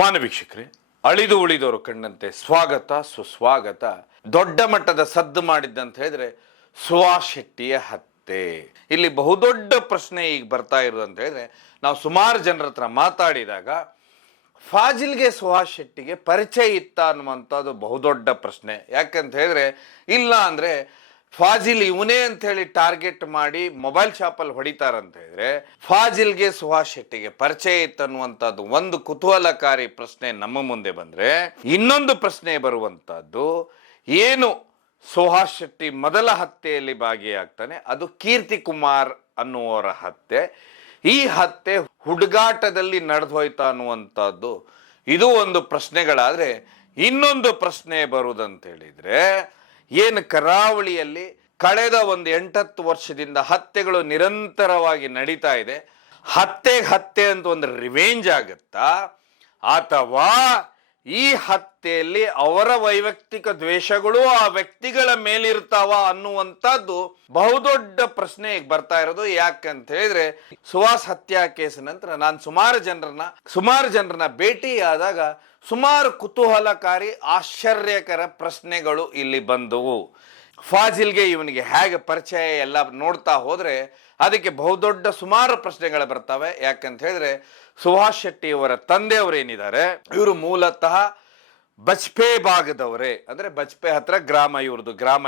ಮಾನ್ಯ ವೀಕ್ಷಕರೇ, ಅಳಿದು ಉಳಿದವರು ಕಂಡಂತೆ ಸ್ವಾಗತ ಸುಸ್ವಾಗತ. ದೊಡ್ಡ ಮಟ್ಟದ ಸದ್ದು ಮಾಡಿದ್ದಂತ ಹೇಳಿದ್ರೆ ಸುಹಾಸ್ ಶೆಟ್ಟಿಯ ಹತ್ಯೆ. ಇಲ್ಲಿ ಬಹುದೊಡ್ಡ ಪ್ರಶ್ನೆ ಈಗ ಬರ್ತಾ ಇರೋದು ಅಂತ ಹೇಳಿದ್ರೆ, ನಾವು ಸುಮಾರು ಜನರ ಹತ್ರ ಮಾತಾಡಿದಾಗ ಫಾಜಿಲ್ಗೆ ಸುಹಾಸ್ ಶೆಟ್ಟಿಗೆ ಪರಿಚಯ ಇತ್ತ ಅನ್ನುವಂಥದ್ದು ಬಹುದೊಡ್ಡ ಪ್ರಶ್ನೆ. ಯಾಕಂತ ಹೇಳಿದ್ರೆ, ಇಲ್ಲ ಅಂದ್ರೆ ಫಾಜಿಲ್ ಇವನೇ ಅಂತ ಹೇಳಿ ಟಾರ್ಗೆಟ್ ಮಾಡಿ ಮೊಬೈಲ್ ಶಾಪಲ್ಲಿ ಹೊಡಿತಾರಂತ ಹೇಳಿದ್ರೆ ಫಾಜಿಲ್ಗೆ ಸುಹಾಸ್ ಶೆಟ್ಟಿಗೆ ಪರಿಚಯ ಇತ್ತನ್ನುವಂಥದ್ದು ಒಂದು ಕುತೂಹಲಕಾರಿ ಪ್ರಶ್ನೆ ನಮ್ಮ ಮುಂದೆ ಬಂದ್ರೆ, ಇನ್ನೊಂದು ಪ್ರಶ್ನೆ ಬರುವಂತಹದ್ದು, ಏನು ಸುಹಾಸ್ ಶೆಟ್ಟಿ ಮೊದಲ ಹತ್ಯೆಯಲ್ಲಿ ಭಾಗಿಯಾಗ್ತಾನೆ, ಅದು ಕೀರ್ತಿ ಕುಮಾರ್ ಅನ್ನುವರ ಹತ್ಯೆ. ಈ ಹತ್ಯೆ ಹುಡುಗಾಟದಲ್ಲಿ ನಡೆದು ಹೋಯ್ತಾ ಅನ್ನುವಂಥದ್ದು ಇದು ಒಂದು ಪ್ರಶ್ನೆಗಳಾದ್ರೆ, ಇನ್ನೊಂದು ಪ್ರಶ್ನೆ ಬರುವುದಂತ ಹೇಳಿದ್ರೆ, ಏನು ಕರಾವಳಿಯಲ್ಲಿ ಕಳೆದ ಒಂದು 8-10 ವರ್ಷದಿಂದ ಹತ್ಯೆಗಳು ನಿರಂತರವಾಗಿ ನಡೀತಾ ಇದೆ, ಹತ್ಯೆ ಅಂತ ಒಂದು ರಿವೆಂಜ್ ಆಗುತ್ತಾ, ಅಥವಾ ಈ ಹತ್ಯೆಯಲ್ಲಿ ಅವರ ವೈಯಕ್ತಿಕ ದ್ವೇಷಗಳು ಆ ವ್ಯಕ್ತಿಗಳ ಮೇಲಿರ್ತಾವ ಅನ್ನುವಂಥದ್ದು ಬಹುದೊಡ್ಡ ಪ್ರಶ್ನೆ ಈಗ ಬರ್ತಾ ಇರೋದು. ಯಾಕಂತ ಹೇಳಿದ್ರೆ, ಸುಹಾಸ್ ಹತ್ಯಾ ಕೇಸ್ ನಂತರ ನಾನು ಸುಮಾರು ಜನರನ್ನ ಭೇಟಿಯಾದಾಗ ಸುಮಾರು ಕುತೂಹಲಕಾರಿ ಆಶ್ಚರ್ಯಕರ ಪ್ರಶ್ನೆಗಳು ಇಲ್ಲಿ ಬಂದವು. ಫಾಜಿಲ್ಗೆ ಇವನಿಗೆ ಹೇಗೆ ಪರಿಚಯ ಎಲ್ಲ ನೋಡ್ತಾ ಹೋದ್ರೆ ಅದಕ್ಕೆ ಬಹುದೊಡ್ಡ ಸುಮಾರು ಪ್ರಶ್ನೆಗಳು ಬರ್ತವೆ. ಯಾಕಂತ ಹೇಳಿದ್ರೆ, ಸುಹಾಸ್ ಶೆಟ್ಟಿ ಅವರ ತಂದೆಯವರು ಏನಿದ್ದಾರೆ, ಇವರು ಮೂಲತಃ ಬಜ್ಪೆ ಭಾಗದವರೇ, ಅಂದ್ರೆ ಬಜ್ಪೆ ಹತ್ರ ಗ್ರಾಮ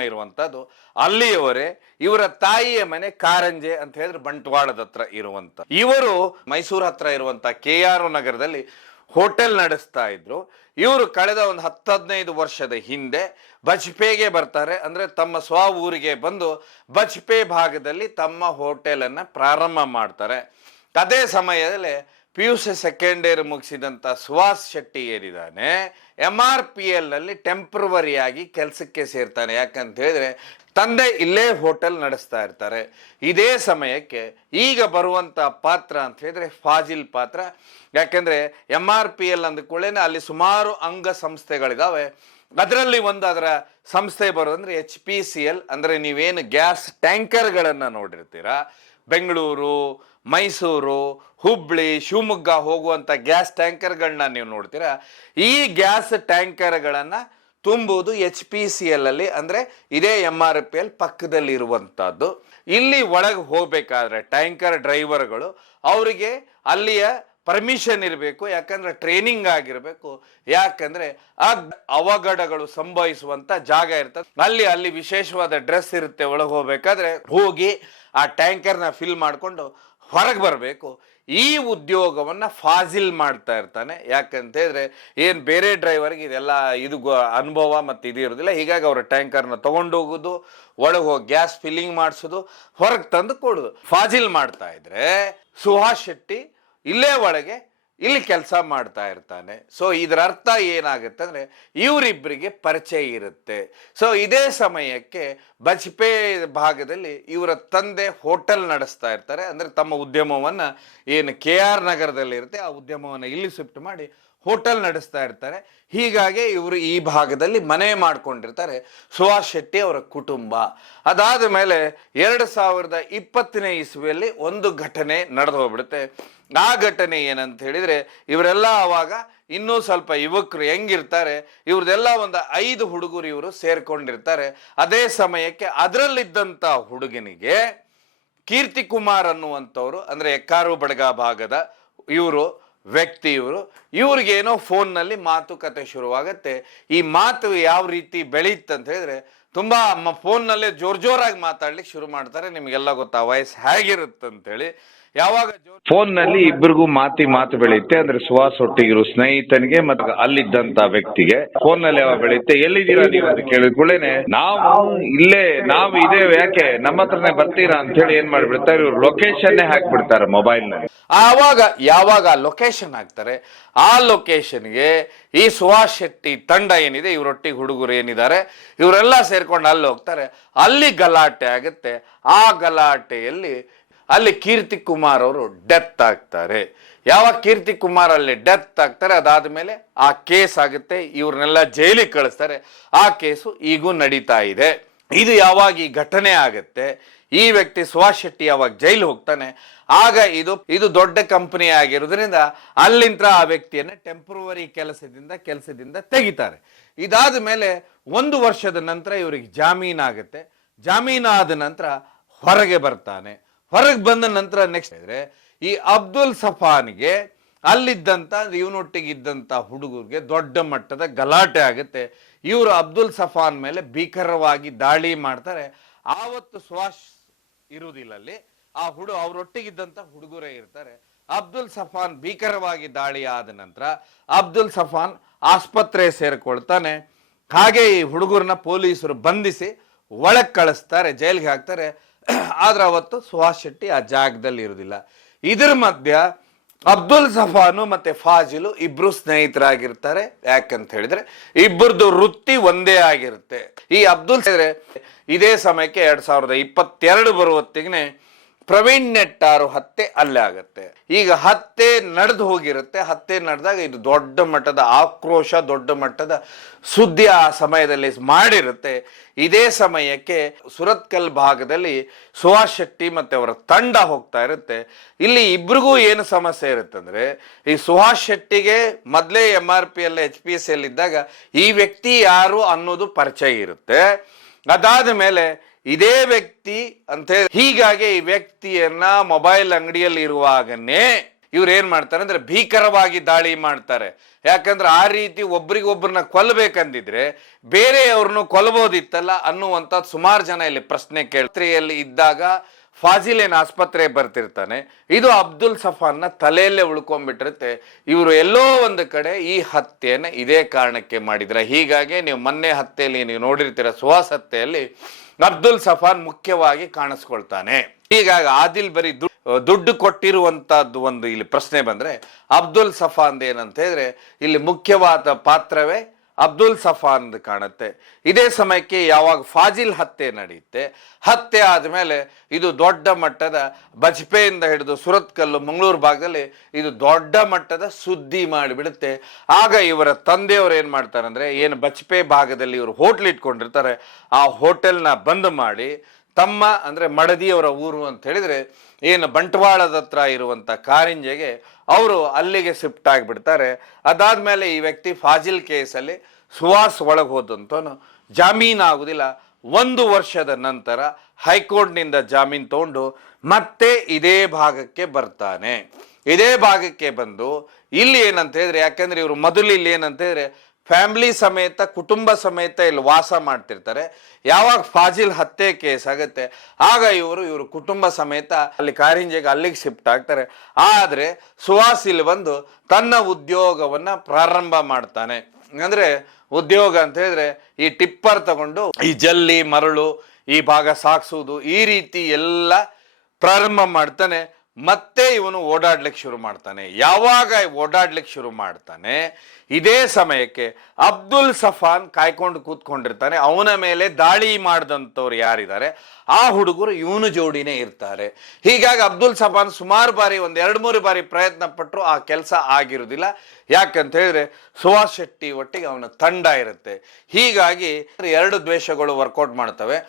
ಇರುವಂತದ್ದು, ಅಲ್ಲಿಯವರೇ. ಇವರ ತಾಯಿಯ ಮನೆ ಕಾರಂಜೆ ಅಂತ ಹೇಳಿದ್ರೆ ಬಂಟ್ವಾಳದ ಹತ್ರ ಇರುವಂತ. ಇವರು ಮೈಸೂರು ಹತ್ರ ಇರುವಂತ KR ನಗರದಲ್ಲಿ ಹೋಟೆಲ್ ನಡೆಸ್ತಾ ಇದ್ರು. ಇವರು ಕಳೆದ ಒಂದು 10-15 ವರ್ಷದ ಹಿಂದೆ ಬಜ್ಪೆಗೆ ಬರ್ತಾರೆ. ಅಂದ್ರೆ ತಮ್ಮ ಸ್ವ ಊರಿಗೆ ಬಂದು ಬಜ್ಪೆ ಭಾಗದಲ್ಲಿ ತಮ್ಮ ಹೋಟೆಲ್ ಅನ್ನ ಪ್ರಾರಂಭ ಮಾಡ್ತಾರೆ. ಅದೇ ಸಮಯದಲ್ಲಿ PUC ಸೆಕೆಂಡ್ ಇಯರ್ ಮುಗಿಸಿದಂತ ಸುಹಾಸ್ ಶೆಟ್ಟಿ ಏನಿದ್ದಾನೆ, MRPL ನಲ್ಲಿ ಟೆಂಪ್ರವರಿಯಾಗಿ ಕೆಲಸಕ್ಕೆ ಸೇರ್ತಾನೆ. ಯಾಕಂತ ಹೇಳಿದ್ರೆ ತಂದೆ ಇಲ್ಲೇ ಹೋಟೆಲ್ ನಡೆಸ್ತಾ ಇರ್ತಾರೆ. ಇದೇ ಸಮಯಕ್ಕೆ ಈಗ ಬರುವಂತ ಪಾತ್ರ ಅಂತ ಹೇಳಿದ್ರೆ ಫಾಜಿಲ್ ಪಾತ್ರ. ಯಾಕಂದ್ರೆ MRPL ಅಂದ್ಕೊಳ್ಳೇನೆ ಅಲ್ಲಿ ಸುಮಾರು ಅಂಗ ಸಂಸ್ಥೆಗಳಿದಾವೆ. ಅದರಲ್ಲಿ ಅದರ ಸಂಸ್ಥೆ ಬರೋದಂದ್ರೆ HPCL, ಅಂದ್ರೆ ನೀವೇನು ಗ್ಯಾಸ್ ಟ್ಯಾಂಕರ್ಗಳನ್ನ ನೋಡಿರ್ತೀರಾ, ಬೆಂಗಳೂರು, ಮೈಸೂರು, ಹುಬ್ಳಿ, ಶಿವಮೊಗ್ಗ ಹೋಗುವಂತ ಗ್ಯಾಸ್ ಟ್ಯಾಂಕರ್ಗಳನ್ನ ನೀವು ನೋಡ್ತೀರಾ. ಈ ಗ್ಯಾಸ್ ಟ್ಯಾಂಕರ್ಗಳನ್ನ ತುಂಬುವುದು HPCL ಅಲ್ಲಿ, ಅಂದ್ರೆ ಇದೇ MRPL ಪಕ್ಕದಲ್ಲಿ ಇರುವಂತಹದ್ದು. ಇಲ್ಲಿ ಒಳಗೆ ಹೋಗ್ಬೇಕಾದ್ರೆ ಟ್ಯಾಂಕರ್ ಡ್ರೈವರ್ಗಳು ಅವರಿಗೆ ಅಲ್ಲಿಯ ಪರ್ಮಿಷನ್ ಇರಬೇಕು. ಯಾಕಂದ್ರೆ ಟ್ರೈನಿಂಗ್ ಆಗಿರ್ಬೇಕು. ಯಾಕಂದ್ರೆ ಆ ಅವಘಡಗಳು ಸಂಭವಿಸುವಂತ ಜಾಗ ಇರ್ತದೆ. ಅಲ್ಲಿ ವಿಶೇಷವಾದ ಡ್ರೆಸ್ ಇರುತ್ತೆ. ಒಳಗೆ ಹೋಗ್ಬೇಕಾದ್ರೆ ಹೋಗಿ ಆ ಟ್ಯಾಂಕರ್ನ ಫಿಲ್ ಮಾಡ್ಕೊಂಡು ಹೊರಗೆ ಬರಬೇಕು. ಈ ಉದ್ಯೋಗವನ್ನ ಫಾಜಿಲ್ ಮಾಡ್ತಾ ಇರ್ತಾನೆ. ಯಾಕಂತ ಹೇಳಿದ್ರೆ ಏನ್ ಬೇರೆ ಡ್ರೈವರ್ಗೆ ಇದೆಲ್ಲ ಅನುಭವ ಮತ್ತೆ ಇದು ಇರೋದಿಲ್ಲ. ಹೀಗಾಗಿ ಅವರ ಟ್ಯಾಂಕರ್ನ ತಗೊಂಡೋಗೋದು, ಒಳಗೆ ಹೋಗಿ ಗ್ಯಾಸ್ ಫಿಲ್ಲಿಂಗ್ ಮಾಡಿಸೋದು, ಹೊರಗೆ ತಂದು ಕೊಡೋದು ಫಾಜಿಲ್ ಮಾಡ್ತಾ ಇದ್ರೆ, ಸುಹಾಸ್ ಶೆಟ್ಟಿ ಇಲ್ಲೇ ಒಳಗೆ ಇಲ್ಲಿ ಕೆಲಸ ಮಾಡ್ತಾ ಇರ್ತಾನೆ. ಸೊ ಇದರ ಅರ್ಥ ಏನಾಗುತ್ತೆ ಅಂದ್ರೆ ಇವರಿಬ್ಬರಿಗೆ ಪರಿಚಯ ಇರುತ್ತೆ. ಸೊ ಇದೇ ಸಮಯಕ್ಕೆ ಬಜ್ಪೆ ಭಾಗದಲ್ಲಿ ಇವರ ತಂದೆ ಹೋಟೆಲ್ ನಡೆಸ್ತಾ ಇರ್ತಾರೆ. ಅಂದ್ರೆ ತಮ್ಮ ಉದ್ಯಮವನ್ನ ಏನು KR ನಗರದಲ್ಲಿ ಇರುತ್ತೆ ಆ ಉದ್ಯಮವನ್ನ ಇಲ್ಲಿ ಶಿಫ್ಟ್ ಮಾಡಿ ಹೋಟೆಲ್ ನಡೆಸ್ತಾ ಇರ್ತಾರೆ. ಹೀಗಾಗಿ ಇವರು ಈ ಭಾಗದಲ್ಲಿ ಮನೆ ಮಾಡ್ಕೊಂಡಿರ್ತಾರೆ, ಸುಹಾಸ್ ಶೆಟ್ಟಿ ಅವರ ಕುಟುಂಬ. ಅದಾದ ಮೇಲೆ 2020ನೇ ಇಸ್ವಿಯಲ್ಲಿ ಒಂದು ಘಟನೆ ನಡೆದು ಹೋಗ್ಬಿಡುತ್ತೆ. ಆ ಘಟನೆ ಏನಂತ ಹೇಳಿದ್ರೆ, ಇವರೆಲ್ಲ ಅವಾಗ ಇನ್ನೂ ಸ್ವಲ್ಪ ಯುವಕರು ಹೆಂಗಿರ್ತಾರೆ, ಇವ್ರದೆಲ್ಲ ಒಂದು 5 ಹುಡುಗರು ಇವರು ಸೇರ್ಕೊಂಡಿರ್ತಾರೆ. ಅದೇ ಸಮಯಕ್ಕೆ ಅದರಲ್ಲಿದ್ದಂಥ ಹುಡುಗನಿಗೆ ಕೀರ್ತಿ ಕುಮಾರ್ ಅನ್ನುವಂಥವ್ರು, ಅಂದ್ರೆ ಎಕ್ಕಾರು ಬಡಗ ಭಾಗದ ಇವ್ರಿಗೇನೋ ಫೋನ್ನಲ್ಲಿ ಮಾತುಕತೆ ಶುರುವಾಗತ್ತೆ. ಈ ಮಾತು ಯಾವ ರೀತಿ ಬೆಳೀತಂತ ಹೇಳಿದ್ರೆ, ತುಂಬಾ ಫೋನ್ನಲ್ಲೇ ಜೋರಾಗಿ ಮಾತಾಡ್ಲಿಕ್ಕೆ ಶುರು ಮಾಡ್ತಾರೆ. ನಿಮ್ಗೆಲ್ಲ ಗೊತ್ತಾ ವಯಸ್ಸು ಹೇಗಿರುತ್ತಂತೇಳಿ. ಯಾವಾಗ ಫೋನ್ ನಲ್ಲಿ ಇಬ್ಬರಿಗೂ ಮಾತು ಬೆಳೆಯುತ್ತೆ. ಅಂದ್ರೆ ಸುಹಾಸ್ ಒಟ್ಟಿಗಿರೋ ಸ್ನೇಹಿತನಿಗೆ ಮತ್ತೆ ಅಲ್ಲಿದ್ದಂತ ವ್ಯಕ್ತಿಗೆ ಫೋನ್ ನಲ್ಲಿ ಯಾವಾಗ ಬೆಳೆಯುತ್ತೆ, ಎಲ್ಲಿದ್ದೀರಾ ನೀವು ಅಂತ ಕೇಳಿದ್ಕೊಳ್ಳೇನೆ, ನಾವು ಇದೇವೆ, ಯಾಕೆ ನಮ್ಮ ಹತ್ರನೇ ಬರ್ತೀರಾ ಅಂತ ಹೇಳಿ ಏನ್ ಮಾಡ್ಬಿಡ್ತಾರೆ, ಇವ್ರು ಲೊಕೇಶನ್ ಹಾಕ್ಬಿಡ್ತಾರೆ ಮೊಬೈಲ್ ನಲ್ಲಿ. ಯಾವಾಗ ಲೊಕೇಶನ್ ಹಾಕ್ತಾರೆ, ಆ ಲೊಕೇಶನ್ಗೆ ಈ ಸುಹಾಸ್ ಶೆಟ್ಟಿ ತಂಡ ಏನಿದೆ, ಇವರೊಟ್ಟಿಗೆ ಹುಡುಗರು ಏನಿದ್ದಾರೆ ಇವರೆಲ್ಲ ಸೇರ್ಕೊಂಡು ಅಲ್ಲಿ ಹೋಗ್ತಾರೆ. ಅಲ್ಲಿ ಗಲಾಟೆ ಆಗುತ್ತೆ. ಆ ಗಲಾಟೆಯಲ್ಲಿ ಅಲ್ಲಿ ಕೀರ್ತಿ ಕುಮಾರ್ ಅವರು ಡೆತ್ ಆಗ್ತಾರೆ. ಯಾವಾಗ ಕೀರ್ತಿ ಕುಮಾರ್ ಅಲ್ಲಿ ಡೆತ್ ಆಗ್ತಾರೆ, ಅದಾದ್ಮೇಲೆ ಆ ಕೇಸ್ ಆಗುತ್ತೆ. ಇವ್ರನ್ನೆಲ್ಲ ಜೈಲಿಗೆ ಕಳಿಸ್ತಾರೆ. ಆ ಕೇಸು ಈಗೂ ನಡೀತಾ ಇದೆ. ಇದು ಯಾವಾಗ ಈ ಘಟನೆ ಆಗುತ್ತೆ, ಈ ವ್ಯಕ್ತಿ ಸುಹಾಸ್ ಶೆಟ್ಟಿ ಯಾವಾಗ ಜೈಲು ಹೋಗ್ತಾನೆ, ಆಗ ಇದು ದೊಡ್ಡ ಕಂಪನಿ ಆಗಿರೋದ್ರಿಂದ ಅಲ್ಲಿಂದ ಆ ವ್ಯಕ್ತಿಯನ್ನು ಟೆಂಪ್ರವರಿ ಕೆಲಸದಿಂದ ತೆಗಿತಾರೆ. ಇದಾದ ಮೇಲೆ 1 ವರ್ಷದ ನಂತರ ಇವರಿಗೆ ಜಾಮೀನಾಗುತ್ತೆ. ಜಾಮೀನಾದ ನಂತರ ಹೊರಗೆ ಬರ್ತಾನೆ. ಹೊರಗೆ ಬಂದ ನಂತರ ನೆಕ್ಸ್ಟ್ ಇದ್ರೆ ಈ ಅಬ್ದುಲ್ ಸಫಾನ್ಗೆ ಅಲ್ಲಿದ್ದಂಥ ಇವನೊಟ್ಟಿಗಿದ್ದಂಥ ಹುಡುಗರಿಗೆ ದೊಡ್ಡ ಮಟ್ಟದ ಗಲಾಟೆ ಆಗುತ್ತೆ. ಇವರು ಅಬ್ದುಲ್ ಸಫಾನ್ ಮೇಲೆ ಭೀಕರವಾಗಿ ದಾಳಿ ಮಾಡ್ತಾರೆ. ಆವತ್ತು ಸುಹಾಸ್ ಇರುವುದಿಲ್ಲ ಅಲ್ಲಿ, ಅವರೊಟ್ಟಿಗಿದ್ದಂಥ ಹುಡುಗರೇ ಇರ್ತಾರೆ. ಅಬ್ದುಲ್ ಸಫಾನ್ ಭೀಕರವಾಗಿ ದಾಳಿ ಆದ ನಂತರ ಅಬ್ದುಲ್ ಸಫಾನ್ ಆಸ್ಪತ್ರೆ ಸೇರಿಕೊಳ್ತಾನೆ. ಹಾಗೆ ಈ ಹುಡುಗರನ್ನ ಪೊಲೀಸರು ಬಂಧಿಸಿ ಒಳಗೆ ಕಳಿಸ್ತಾರೆ, ಜೈಲಿಗೆ ಹಾಕ್ತಾರೆ. ಆದ್ರೆ ಅವತ್ತು ಸುಹಾಸ್ ಶೆಟ್ಟಿ ಆ ಜಾಗದಲ್ಲಿ ಇರುವುದಿಲ್ಲ. ಇದ್ರ ಮಧ್ಯ ಅಬ್ದುಲ್ ಸಫಾನು ಮತ್ತೆ ಫಾಜಿಲು ಇಬ್ರು ಸ್ನೇಹಿತರಾಗಿರ್ತಾರೆ. ಯಾಕಂತ ಹೇಳಿದ್ರೆ ಇಬ್ಬರದು ವೃತ್ತಿ ಒಂದೇ ಆಗಿರುತ್ತೆ. ಈ ಅಬ್ದುಲ್ ಇದೇ ಸಮಯಕ್ಕೆ 2022 ಬರುವತ್ತಿಗೆ ಪ್ರವೀಣ್ ನೆಟ್ಟಾರು ಹತ್ಯೆ ಅಲ್ಲೇ ಆಗತ್ತೆ. ಈಗ ಹತ್ಯೆ ನಡೆದು ಹೋಗಿರುತ್ತೆ. ಹತ್ಯೆ ನಡೆದಾಗ ಇದು ದೊಡ್ಡ ಮಟ್ಟದ ಆಕ್ರೋಶ, ದೊಡ್ಡ ಮಟ್ಟದ ಸುದ್ದಿ ಆ ಸಮಯದಲ್ಲಿ ಮಾಡಿರುತ್ತೆ. ಇದೇ ಸಮಯಕ್ಕೆ ಸುರತ್ಕಲ್ ಭಾಗದಲ್ಲಿ ಸುಹಾಸ್ ಶೆಟ್ಟಿ ಮತ್ತೆ ಅವರ ತಂಡ ಹೋಗ್ತಾ ಇರುತ್ತೆ. ಇಲ್ಲಿ ಇಬ್ರಿಗೂ ಏನು ಸಮಸ್ಯೆ ಇರುತ್ತೆ ಅಂದ್ರೆ, ಈ ಸುಹಾಸ್ ಶೆಟ್ಟಿಗೆ ಮೊದಲೇ MRPL HPSL ಇದ್ದಾಗ ಈ ವ್ಯಕ್ತಿ ಯಾರು ಅನ್ನೋದು ಪರಿಚಯ ಇರುತ್ತೆ. ಅದಾದ ಮೇಲೆ ಇದೇ ವ್ಯಕ್ತಿ ಅಂತ ಹೀಗಾಗಿ ಈ ವ್ಯಕ್ತಿಯನ್ನ ಮೊಬೈಲ್ ಅಂಗಡಿಯಲ್ಲಿ ಇರುವಾಗನೇ ಇವ್ರು ಏನ್ ಮಾಡ್ತಾರೆ ಅಂದ್ರೆ ಭೀಕರವಾಗಿ ದಾಳಿ ಮಾಡ್ತಾರೆ. ಯಾಕಂದ್ರೆ ಆ ರೀತಿ ಒಬ್ರಿಗೊಬ್ಬರನ್ನ ಕೊಲ್ಲಬೇಕಂದಿದ್ರೆ ಬೇರೆಯವ್ರನ್ನು ಕೊಲ್ಲಬಹುದಿತ್ತಲ್ಲ ಅನ್ನುವಂತ ಸುಮಾರು ಜನ ಇಲ್ಲಿ ಪ್ರಶ್ನೆ ಕೇಳ್ತ್ರಿಯಲ್ಲಿ ಇದ್ದಾಗ ಫಾಜಿಲ್ ಏನ್ ಆಸ್ಪತ್ರೆ ಬರ್ತಿರ್ತಾನೆ. ಇದು ಅಬ್ದುಲ್ ಸಫಾನ್ನ ತಲೆಯಲ್ಲೇ ಉಳ್ಕೊಂಡ್ಬಿಟ್ಟಿರುತ್ತೆ. ಇವರು ಎಲ್ಲೋ ಒಂದು ಕಡೆ ಈ ಹತ್ಯೆಯನ್ನು ಇದೇ ಕಾರಣಕ್ಕೆ ಮಾಡಿದ್ರೆ. ಹೀಗಾಗಿ ನೀವು ಮೊನ್ನೆ ಹತ್ಯೆಯಲ್ಲಿ ನೀವು ನೋಡಿರ್ತೀರ, ಸುಹಾಸ್ ಹತ್ಯೆಯಲ್ಲಿ ಅಬ್ದುಲ್ ಸಫಾನ್ ಮುಖ್ಯವಾಗಿ ಕಾಣಿಸ್ಕೊಳ್ತಾನೆ. ಹೀಗಾಗಿ ಆದಿಲ್ ಬರೀ ದುಡ್ಡು ಕೊಟ್ಟಿರುವಂತಹದ್ದು ಒಂದು ಇಲ್ಲಿ ಪ್ರಶ್ನೆ ಬಂದ್ರೆ, ಅಬ್ದುಲ್ ಸಫಾನ್ ಏನಂತ ಹೇಳಿದ್ರೆ ಇಲ್ಲಿ ಮುಖ್ಯವಾದ ಪಾತ್ರವೇ ಅಬ್ದುಲ್ ಸಫಾನ್ ಕಾಣುತ್ತೆ. ಇದೇ ಸಮಯಕ್ಕೆ ಯಾವಾಗ ಫಾಜಿಲ್ ಹತ್ಯೆ ನಡೆಯುತ್ತೆ, ಹತ್ಯೆ ಆದಮೇಲೆ ಇದು ದೊಡ್ಡ ಮಟ್ಟದ ಬಜ್ಪೆಯಿಂದ ಹಿಡಿದು ಸುರತ್ಕಲ್ಲು ಮಂಗಳೂರು ಭಾಗದಲ್ಲಿ ಇದು ದೊಡ್ಡ ಮಟ್ಟದ ಸುದ್ದಿ ಮಾಡಿಬಿಡುತ್ತೆ. ಆಗ ಇವರ ತಂದೆಯವರು ಏನು ಮಾಡ್ತಾರೆ ಅಂದರೆ, ಏನು ಬಜ್ಪೆ ಭಾಗದಲ್ಲಿ ಇವರು ಹೋಟ್ಲ್ ಇಟ್ಕೊಂಡಿರ್ತಾರೆ, ಆ ಹೋಟೆಲ್ನ ಬಂದ್ ಮಾಡಿ ತಮ್ಮ ಅಂದರೆ ಮಡದಿಯವರ ಊರು ಅಂತ ಹೇಳಿದರೆ ಏನು ಬಂಟ್ವಾಳದ ಹತ್ರ ಇರುವಂಥ ಕಾರಿಂಜೆಗೆ ಅವರು ಅಲ್ಲಿಗೆ ಶಿಫ್ಟ್ ಆಗಿಬಿಡ್ತಾರೆ. ಅದಾದಮೇಲೆ ಈ ವ್ಯಕ್ತಿ ಫಾಜಿಲ್ ಕೇಸಲ್ಲಿ ಸುಹಾಸ್ ಒಳಗೆ ಹೋದಂತವನು ಜಾಮೀನು ಆಗುವುದಿಲ್ಲ. 1 ವರ್ಷದ ನಂತರ ಹೈಕೋರ್ಟ್ನಿಂದ ಜಾಮೀನು ತಗೊಂಡು ಮತ್ತೆ ಇದೇ ಭಾಗಕ್ಕೆ ಬರ್ತಾನೆ. ಇದೇ ಭಾಗಕ್ಕೆ ಬಂದು ಇಲ್ಲಿ ಏನಂತ ಹೇಳಿದ್ರೆ, ಯಾಕಂದ್ರೆ ಇವರು ಮೊದಲು ಇಲ್ಲಿ ಏನಂತ ಹೇಳಿದ್ರೆ ಫ್ಯಾಮಿಲಿ ಸಮೇತ ಕುಟುಂಬ ಸಮೇತ ಇಲ್ಲಿ ವಾಸ ಮಾಡ್ತಿರ್ತಾರೆ. ಯಾವಾಗ ಫಾಜಿಲ್ ಹತ್ಯೆ ಕೇಸ್ ಆಗುತ್ತೆ ಆಗ ಇವರು ಕುಟುಂಬ ಸಮೇತ ಅಲ್ಲಿ ಕಾರಿಂಜೆಗೆ ಅಲ್ಲಿಗೆ ಶಿಫ್ಟ್ ಆಗ್ತಾರೆ. ಆದರೆ ಸುಹಾಸ್ ಇಲ್ಲಿ ಬಂದು ತನ್ನ ಉದ್ಯೋಗವನ್ನ ಪ್ರಾರಂಭ ಮಾಡ್ತಾನೆ. ಅಂದ್ರೆ ಉದ್ಯೋಗ ಅಂತ ಹೇಳಿದ್ರೆ ಈ ಟಿಪ್ಪರ್ ತಗೊಂಡು ಈ ಜಲ್ಲಿ ಮರಳು ಈ ಭಾಗ ಸಾಗಿಸುವುದು ಈ ರೀತಿ ಎಲ್ಲ ಪ್ರಾರಂಭ ಮಾಡ್ತಾನೆ. ಮತ್ತೆ ಇವನು ಓಡಾಡ್ಲಿಕ್ಕೆ ಶುರು ಮಾಡ್ತಾನೆ. ಯಾವಾಗ ಓಡಾಡ್ಲಿಕ್ಕೆ ಶುರು ಮಾಡ್ತಾನೆ ಇದೇ ಸಮಯಕ್ಕೆ ಅಬ್ದುಲ್ ಸಫಾನ್ ಕಾಯ್ಕೊಂಡು ಕೂತ್ಕೊಂಡಿರ್ತಾನೆ. ಅವನ ಮೇಲೆ ದಾಳಿ ಮಾಡಿದಂಥವ್ರು ಯಾರಿದ್ದಾರೆ ಆ ಹುಡುಗರು ಇವನು ಜೋಡಿನೇ ಇರ್ತಾರೆ. ಹೀಗಾಗಿ ಅಬ್ದುಲ್ ಸಫಾನ್ ಸುಮಾರು ಬಾರಿ 1-2-3 ಬಾರಿ ಪ್ರಯತ್ನ ಪಟ್ಟರು ಆ ಕೆಲಸ ಆಗಿರುವುದಿಲ್ಲ. ಯಾಕಂತ ಹೇಳಿದ್ರೆ ಸುಹಾಸ್ ಶೆಟ್ಟಿ ಒಟ್ಟಿಗೆ ಅವನ ತಂಡ ಇರುತ್ತೆ. ಹೀಗಾಗಿ 2 ದ್ವೇಷಗಳು ವರ್ಕೌಟ್ ಮಾಡ್ತವೆ.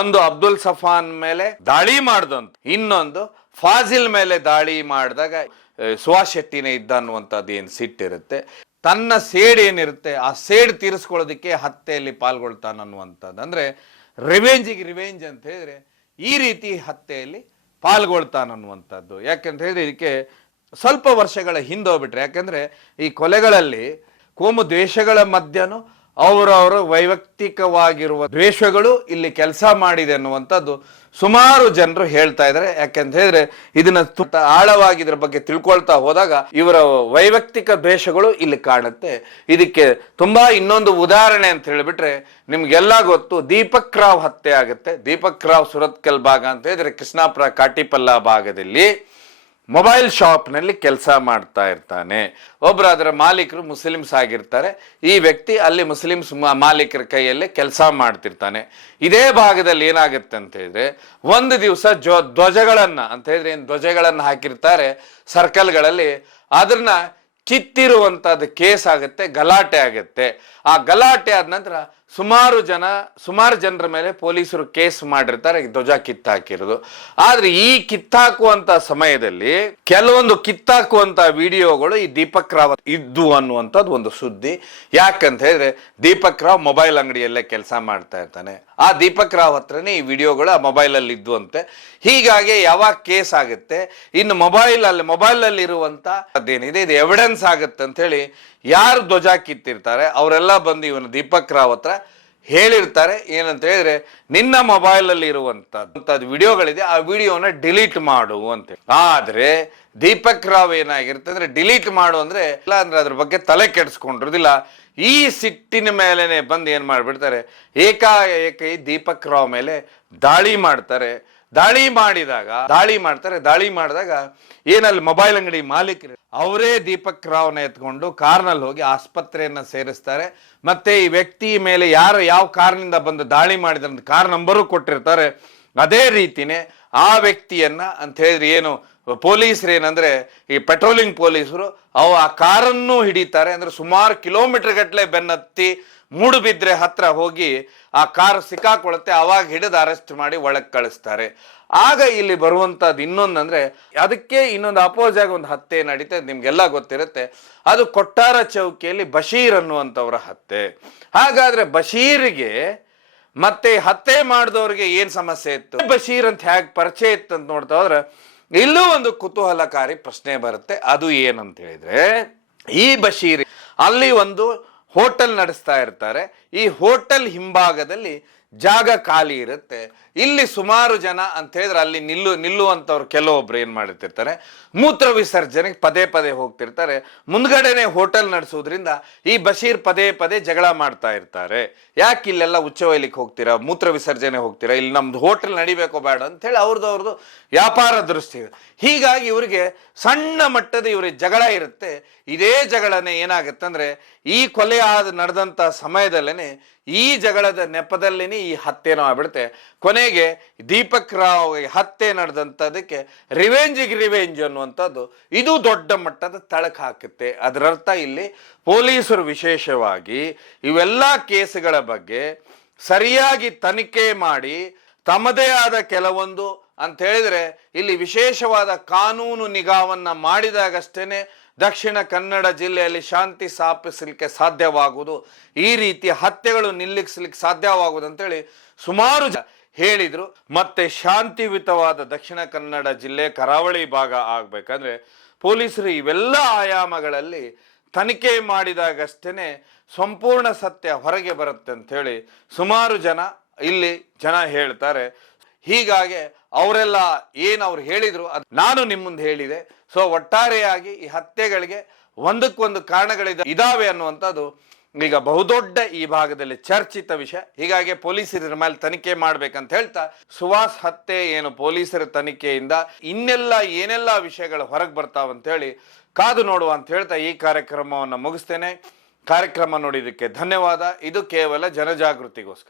ಒಂದು ಅಬ್ದುಲ್ ಸಫಾನ್ ಮೇಲೆ ದಾಳಿ ಮಾಡ್ದಂತ, ಇನ್ನೊಂದು ಫಾಜಿಲ್ ಮೇಲೆ ದಾಳಿ ಮಾಡಿದಾಗ ಸುಹಾಸ್ ಶೆಟ್ಟಿನೇ ಇದ್ದ ಅನ್ನುವಂಥದ್ದು ಏನು ಸಿಟ್ಟಿರುತ್ತೆ, ತನ್ನ ಸೇಡ್ ಏನಿರುತ್ತೆ ಆ ಸೇಡ್ ತೀರಿಸ್ಕೊಳ್ಳೋದಕ್ಕೆ ಹತ್ಯೆಯಲ್ಲಿ ಪಾಲ್ಗೊಳ್ತಾನನ್ನುವಂಥದ್ದು. ಅಂದರೆ ರಿವೆಂಜ್ ಅಂತ ಹೇಳಿದ್ರೆ ಈ ರೀತಿ ಹತ್ಯೆಯಲ್ಲಿ ಪಾಲ್ಗೊಳ್ತಾನನ್ನುವಂಥದ್ದು. ಯಾಕಂತ ಹೇಳಿದ್ರೆ ಇದಕ್ಕೆ ಸ್ವಲ್ಪ ವರ್ಷಗಳ ಹಿಂದೆ ಹೋಗ್ಬಿಟ್ರೆ, ಯಾಕಂದ್ರೆ ಈ ಕೊಲೆಗಳಲ್ಲಿ ಕೋಮು ದ್ವೇಷಗಳ ಮಧ್ಯನೂ ಅವರವರ ವೈಯಕ್ತಿಕವಾಗಿರುವ ದ್ವೇಷಗಳು ಇಲ್ಲಿ ಕೆಲಸ ಮಾಡಿದೆ ಅನ್ನುವಂಥದ್ದು ಸುಮಾರು ಜನರು ಹೇಳ್ತಾ ಇದ್ದಾರೆ. ಯಾಕಂತ ಹೇಳಿದ್ರೆ ಇದನ್ನ ಆಳವಾಗಿ ಇದ್ರ ಬಗ್ಗೆ ತಿಳ್ಕೊಳ್ತಾ ಹೋದಾಗ ಇವರ ವೈಯಕ್ತಿಕ ದ್ವೇಷಗಳು ಇಲ್ಲಿ ಕಾಣುತ್ತೆ. ಇದಕ್ಕೆ ತುಂಬಾ ಇನ್ನೊಂದು ಉದಾಹರಣೆ ಅಂತ ಹೇಳಿಬಿಟ್ರೆ ನಿಮ್ಗೆಲ್ಲ ಗೊತ್ತು, ದೀಪಕ್ ರಾವ್ ಹತ್ಯೆ ಆಗುತ್ತೆ. ದೀಪಕ್ ರಾವ್ ಸುರತ್ಕಲ್ ಭಾಗ ಅಂತ ಹೇಳಿದ್ರೆ ಕೃಷ್ಣಾಪುರ ಕಾಟಿಪಲ್ಲ ಭಾಗದಲ್ಲಿ ಮೊಬೈಲ್ ಶಾಪ್ನಲ್ಲಿ ಕೆಲಸ ಮಾಡ್ತಾ ಇರ್ತಾನೆ. ಒಬ್ಬರು ಅದರ ಮಾಲೀಕರು ಮುಸ್ಲಿಮ್ಸ್ ಆಗಿರ್ತಾರೆ. ಈ ವ್ಯಕ್ತಿ ಅಲ್ಲಿ ಮುಸ್ಲಿಮ್ಸ್ ಮಾಲೀಕರ ಕೈಯಲ್ಲೇ ಕೆಲಸ ಮಾಡ್ತಿರ್ತಾನೆ. ಇದೇ ಭಾಗದಲ್ಲಿ ಏನಾಗುತ್ತೆ ಅಂತ ಹೇಳಿದ್ರೆ ಒಂದು ದಿವಸ ಧ್ವಜಗಳನ್ನ ಅಂತ ಹೇಳಿದ್ರೆ ಏನು ಧ್ವಜಗಳನ್ನ ಹಾಕಿರ್ತಾರೆ ಸರ್ಕಲ್ಗಳಲ್ಲಿ, ಅದನ್ನ ಕಿತ್ತಿರುವಂತದ್ದು ಕೇಸ್ ಆಗುತ್ತೆ, ಗಲಾಟೆ ಆಗುತ್ತೆ. ಆ ಗಲಾಟೆ ಆದ ನಂತರ ಸುಮಾರು ಜನರ ಮೇಲೆ ಪೊಲೀಸರು ಕೇಸ್ ಮಾಡಿರ್ತಾರೆ, ಧ್ವಜ ಕಿತ್ತಾಕಿರೋದು. ಆದ್ರೆ ಈ ಕಿತ್ತಾಕುವಂತ ಸಮಯದಲ್ಲಿ ಕೆಲವೊಂದು ಕಿತ್ತಾಕುವಂತ ವಿಡಿಯೋಗಳು ಈ ದೀಪಕ್ ರಾವ್ ಇದ್ದು ಅನ್ನುವಂಥದ್ದು ಒಂದು ಸುದ್ದಿ. ಯಾಕಂತ ಹೇಳಿದ್ರೆ ದೀಪಕ್ ರಾವ್ ಮೊಬೈಲ್ ಅಂಗಡಿಯಲ್ಲೇ ಕೆಲಸ ಮಾಡ್ತಾ ಇರ್ತಾನೆ. ಆ ದೀಪಕ್ ರಾವ್ ಹತ್ರನೇ ಈ ವಿಡಿಯೋಗಳು ಆ ಮೊಬೈಲ್ ಅಲ್ಲಿ ಇದ್ದು ಅಂತೆ. ಹೀಗಾಗಿ ಯಾವಾಗ ಕೇಸ್ ಆಗುತ್ತೆ, ಇನ್ನು ಮೊಬೈಲ್ ಅಲ್ಲಿ ಇರುವಂತ ಅದೇನಿದೆ ಇದು ಎವಿಡೆನ್ಸ್ ಆಗುತ್ತೆ ಅಂತ ಹೇಳಿ ಯಾರು ಧ್ವಜ ಕಿತ್ತಿರ್ತಾರೆ ಅವರೆಲ್ಲ ಬಂದು ಇವನು ದೀಪಕ್ ರಾವ್ ಹತ್ರ ಹೇಳಿರ್ತಾರೆ. ಏನಂತ ಹೇಳಿದ್ರೆ, ನಿನ್ನ ಮೊಬೈಲ್ ಅಲ್ಲಿ ಇರುವಂತದ್ದು ವಿಡಿಯೋಗಳಿದೆ, ಆ ವಿಡಿಯೋನ ಡಿಲೀಟ್ ಮಾಡು ಅಂತ. ಆದ್ರೆ ದೀಪಕ್ ರಾವ್ ಏನಾಗಿರುತ್ತೆ ಅಂದ್ರೆ, ಡಿಲೀಟ್ ಮಾಡು ಅಂದ್ರೆ ಇಲ್ಲ ಅಂದ್ರೆ ಅದ್ರ ಬಗ್ಗೆ ತಲೆ ಕೆಡಿಸ್ಕೊಂಡಿರೋದಿಲ್ಲ. ಈ ಸಿಟ್ಟಿನ ಮೇಲೆನೆ ಬಂದು ಏನ್ ಮಾಡ್ಬಿಡ್ತಾರೆ, ಏಕಾಏಕಿ ದೀಪಕ್ ರಾವ್ ಮೇಲೆ ದಾಳಿ ಮಾಡ್ತಾರೆ. ದಾಳಿ ಮಾಡಿದಾಗ ಏನಲ್ಲಿ ಮೊಬೈಲ್ ಅಂಗಡಿ ಮಾಲೀಕರು ಅವರೇ ದೀಪಕ್ ರಾವ್ನ ಎತ್ಕೊಂಡು ಕಾರ್ನಲ್ಲಿ ಹೋಗಿ ಆಸ್ಪತ್ರೆಯನ್ನ ಸೇರಿಸ್ತಾರೆ. ಮತ್ತೆ ಈ ವ್ಯಕ್ತಿ ಮೇಲೆ ಯಾವ ಕಾರ್ನಿಂದ ಬಂದು ದಾಳಿ ಮಾಡಿದ ಕಾರ್ ನಂಬರು ಕೊಟ್ಟಿರ್ತಾರೆ. ಅದೇ ರೀತಿನೇ ಆ ವ್ಯಕ್ತಿಯನ್ನ ಅಂತ ಹೇಳಿದ್ರೆ ಏನು ಪೊಲೀಸರು ಏನಂದ್ರೆ ಈ ಪೆಟ್ರೋಲಿಂಗ್ ಪೊಲೀಸರು ಆ ಕಾರನ್ನು ಹಿಡಿತಾರೆ. ಅಂದ್ರೆ ಸುಮಾರು ಕಿಲೋಮೀಟರ್ ಗಟ್ಟಲೆ ಬೆನ್ನತ್ತಿ ಮೂಡುಬಿದ್ರೆ ಹತ್ರ ಹೋಗಿ ಆ ಕಾರ್ ಸಿಕ್ಕಾಕೊಳ್ಳುತ್ತೆ. ಅವಾಗ ಹಿಡಿದು ಅರೆಸ್ಟ್ ಮಾಡಿ ಒಳಗೆ ಕಳಿಸ್ತಾರೆ. ಆಗ ಇಲ್ಲಿ ಬರುವಂತದ್ದು ಇನ್ನೊಂದಂದ್ರೆ, ಅದಕ್ಕೆ ಇನ್ನೊಂದು ಅಪೋಸ್ ಆಗಿ ಒಂದು ಹತ್ಯೆ ನಡೀತದೆ, ನಿಮ್ಗೆಲ್ಲ ಗೊತ್ತಿರುತ್ತೆ. ಅದು ಕೊಟ್ಟಾರ ಚೌಕಿಯಲ್ಲಿ ಬಶೀರ್ ಅನ್ನುವಂಥವ್ರ ಹತ್ಯೆ. ಹಾಗಾದ್ರೆ ಬಶೀರ್ಗೆ ಮತ್ತೆ ಹತ್ಯೆ ಮಾಡಿದವ್ರಿಗೆ ಏನ್ ಸಮಸ್ಯೆ ಇತ್ತು, ಬಶೀರ್ ಅಂತ ಹೇಗೆ ಪರಿಚಯ ಇತ್ತು ಅಂತ ನೋಡ್ತಾ ಹೋದ್ರೆ ಇಲ್ಲೂ ಒಂದು ಕುತೂಹಲಕಾರಿ ಪ್ರಶ್ನೆ ಬರುತ್ತೆ. ಅದು ಏನಂತ ಹೇಳಿದ್ರೆ, ಈ ಬಶೀರ್ ಅಲ್ಲಿ ಒಂದು ಹೋಟೆಲ್ ನಡೆಸ್ತಾ ಇರ್ತಾರೆ. ಈ ಹೋಟೆಲ್ ಹಿಂಭಾಗದಲ್ಲಿ ಜಾಗ ಖಾಲಿ ಇರುತ್ತೆ. ಇಲ್ಲಿ ಸುಮಾರು ಜನ ಅಂತ ಹೇಳಿದ್ರೆ ಅಲ್ಲಿ ನಿಲ್ಲುವಂತವ್ರು ಕೆಲವೊಬ್ರು ಏನ್ ಮಾಡಿರ್ತಿರ್ತಾರೆ, ಮೂತ್ರ ವಿಸರ್ಜನೆಗೆ ಪದೇ ಹೋಗ್ತಿರ್ತಾರೆ. ಮುಂದ್ಗಡೆನೆ ಹೋಟೆಲ್ ನಡೆಸೋದ್ರಿಂದ ಈ ಬಶೀರ್ ಪದೇ ಜಗಳ ಮಾಡ್ತಾ ಇರ್ತಾರೆ. ಯಾಕೆ ಇಲ್ಲೆಲ್ಲ ಉಚ್ಚ ಒಯ್ಲಿಕ್ಕೆ ಹೋಗ್ತೀರಾ, ಮೂತ್ರ ವಿಸರ್ಜನೆ ಹೋಗ್ತೀರಾ, ಇಲ್ಲಿ ನಮ್ದು ಹೋಟೆಲ್ ನಡಿಬೇಕೋ ಬೇಡ ಅಂತ ಹೇಳಿ ಅವ್ರದ್ದು ವ್ಯಾಪಾರ ದೃಷ್ಟಿ. ಹೀಗಾಗಿ ಇವರಿಗೆ ಸಣ್ಣ ಮಟ್ಟದ ಇವ್ರಿಗೆ ಜಗಳ ಇರುತ್ತೆ. ಇದೇ ಜಗಳನೆ ಏನಾಗುತ್ತೆ ಅಂದ್ರೆ, ಈ ಕೊಲೆ ನಡೆದಂತ ಸಮಯದಲ್ಲೇನೆ ಈ ಜಗಳದ ನೆಪದಲ್ಲೇನೆ ಈ ಹತ್ಯೆನೂ ಆಗ್ಬಿಡುತ್ತೆ. ಕೊನೆಗೆ ದೀಪಕ್ ರಾವ್ ಹತ್ಯೆ ನಡೆದಂಥದಕ್ಕೆ ರಿವೆಂಜ್ ಅನ್ನುವಂಥದ್ದು ಇದು ದೊಡ್ಡ ಮಟ್ಟದ ತಳಕು ಹಾಕುತ್ತೆ. ಅದರರ್ಥ ಇಲ್ಲಿ ಪೊಲೀಸರು ವಿಶೇಷವಾಗಿ ಇವೆಲ್ಲ ಕೇಸುಗಳ ಬಗ್ಗೆ ಸರಿಯಾಗಿ ತನಿಖೆ ಮಾಡಿ ತಮ್ಮದೇ ಆದ ಕೆಲವೊಂದು ಅಂತ ಹೇಳಿದ್ರೆ ಇಲ್ಲಿ ವಿಶೇಷವಾದ ಕಾನೂನು ನಿಗಾವನ್ನ ಮಾಡಿದಾಗಷ್ಟೇನೆ ದಕ್ಷಿಣ ಕನ್ನಡ ಜಿಲ್ಲೆಯಲ್ಲಿ ಶಾಂತಿ ಸ್ಥಾಪಿಸಲಿಕ್ಕೆ ಸಾಧ್ಯವಾಗುವುದು, ಈ ರೀತಿಯ ಹತ್ಯೆಗಳು ನಿಲ್ಲಿಸಲಿಕ್ಕೆ ಸಾಧ್ಯವಾಗುವುದು ಅಂತೇಳಿ ಸುಮಾರು ಹೇಳಿದ್ರು. ಮತ್ತೆ ಶಾಂತಿಯುತವಾದ ದಕ್ಷಿಣ ಕನ್ನಡ ಜಿಲ್ಲೆ ಕರಾವಳಿ ಭಾಗ ಆಗ್ಬೇಕಂದ್ರೆ ಪೊಲೀಸರು ಇವೆಲ್ಲ ಆಯಾಮಗಳಲ್ಲಿ ತನಿಖೆ ಮಾಡಿದಾಗಷ್ಟೇನೆ ಸಂಪೂರ್ಣ ಸತ್ಯ ಹೊರಗೆ ಬರುತ್ತೆ ಅಂತ ಹೇಳಿ ಸುಮಾರು ಜನ ಹೇಳ್ತಾರೆ. ಹೀಗಾಗಿ ಅವರೆಲ್ಲ ಅವ್ರು ಹೇಳಿದ್ರು ನಾನು ನಿಮ್ಮ ಮುಂದೆ ಹೇಳಿದೆ. ಸೊ ಒಟ್ಟಾರೆಯಾಗಿ ಈ ಹತ್ಯೆಗಳಿಗೆ ಒಂದಕ್ಕೊಂದು ಕಾರಣಗಳಿದಾವೆ ಅನ್ನುವಂಥದ್ದು ಈಗ ಬಹುದೊಡ್ಡ ಈ ಭಾಗದಲ್ಲಿ ಚರ್ಚಿತ ವಿಷಯ. ಹೀಗಾಗಿ ಪೊಲೀಸರ ಮೇಲೆ ತನಿಖೆ ಮಾಡ್ಬೇಕಂತ ಹೇಳ್ತಾ, ಸುವಾಸ್ ಹತ್ಯೆ ಏನು ಪೊಲೀಸರ ತನಿಖೆಯಿಂದ ಏನೆಲ್ಲ ವಿಷಯಗಳು ಹೊರಗೆ ಬರ್ತಾವಂತ ಹೇಳಿ ಕಾದು ನೋಡುವ ಅಂತ ಹೇಳ್ತಾ ಈ ಕಾರ್ಯಕ್ರಮವನ್ನು ಮುಗಿಸ್ತೇನೆ. ಕಾರ್ಯಕ್ರಮ ನೋಡಿದ್ದಕ್ಕೆ ಧನ್ಯವಾದ. ಇದು ಕೇವಲ ಜನಜಾಗೃತಿಗೋಸ್ಕರ.